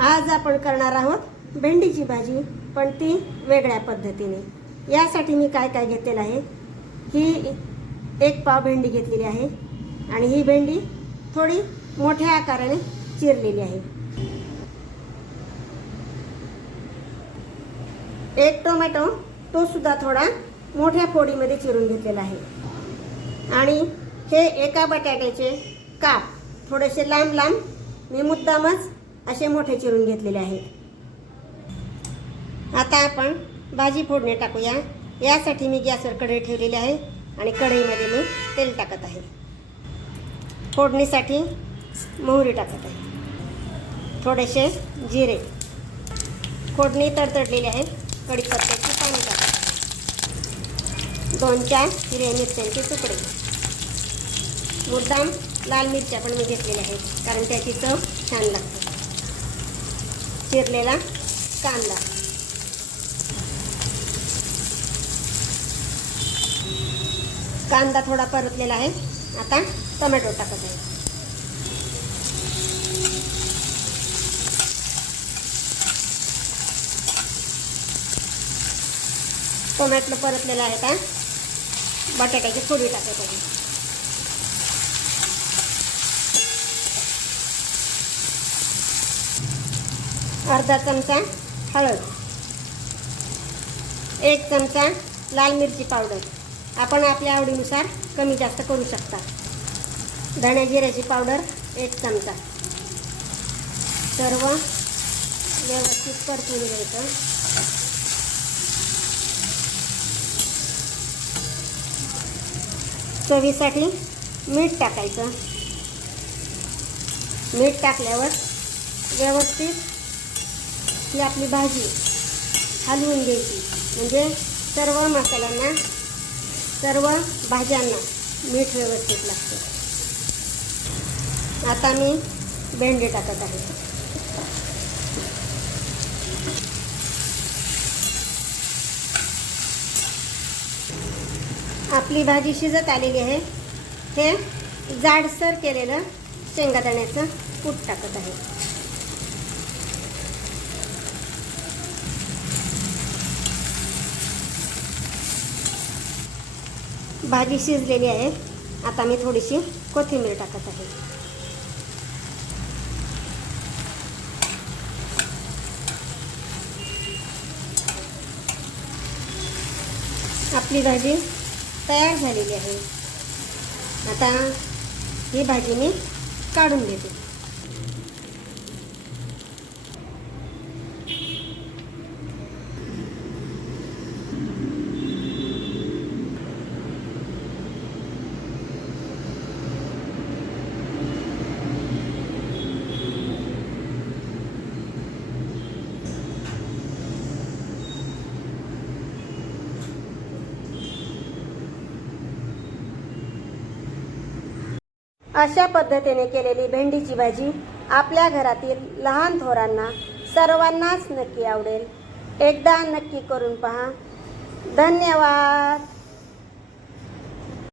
आज आपण करणार आहोत भेंडीची भाजी पण ती वेगळ्या पद्धतीने. यासाठी मी काय काय घेतलेलं आहे? ही एक पाव भेंडी घेतलेली आहे आणि ही भेंडी थोडी मोठ्या आकाराने चिरलेली आहे. एक टोमॅटो तो सुद्धा थोडा मोठ्या फोडीमध्ये चिरून घेतलेला आहे. आणि हे एका बटाट्याचे काप. थोडेसे लांब लांब मी मुद्दामच असे मोठे चिरून घेतलेले आहेत. आता आपण भाजी फोडणी टाकूया. यासाठी मी गॅसवर कढई ठेवलेली आहे आणि कढईमध्ये मी तेल टाकत आहे. फोडणीसाठी मोहरी टाकत आहे. थोडेसे जिरे. फोडणी तडतडलेली आहे. कढीपत्त्याची पाणी टाकत दोन चार हिरव्या मिरच्यांचे तुकडे. मुद्दाम लाल मिरच्या पण मी घेतलेल्या आहेत कारण त्याची चव छान लागते. चिरलेला कांदा. कांदा थोडा परतलेला आहे. आता टोमॅटो टाकत आहे. टोमॅटो परतलेला आहे आता. बटाट्याची फोडी टाकत आहे. अर्धा चमचा हळद. एक चमचा लाल मिरची पावडर. आपण आपल्या आवडीनुसार कमी जास्त करू शकता. धण्या जिऱ्याची पावडर एक चमचा. सर्व व्यवस्थित परतून घ्यायचं. चवीसाठी मीठ टाकायचं. मीठ टाकल्यावर व्यवस्थित ही आपली भाजी हलवून घ्यायची. म्हणजे सर्व मसाल्यांना सर्व भाज्यांना मीठ व्यवस्थित लागते. आता मी भेंडी टाकत आहे. आपली भाजी शिजत आलेली आहे. हे जाडसर केलेलं शेंगादाण्याचं कूट टाकत आहे. भाजी शिजलेली आहे. आता मी थोडीशी कोथिंबीर टाकत आहे. आपली भाजी तयार झालेली आहे. आता ही भाजी मी काढून घेते अशा पद्धतीने केलेली भेंडीची भाजी आपल्या घरातील लहान थोरांना सर्वांनाच नक्की आवडेल. एकदा नक्की करून पहा. धन्यवाद.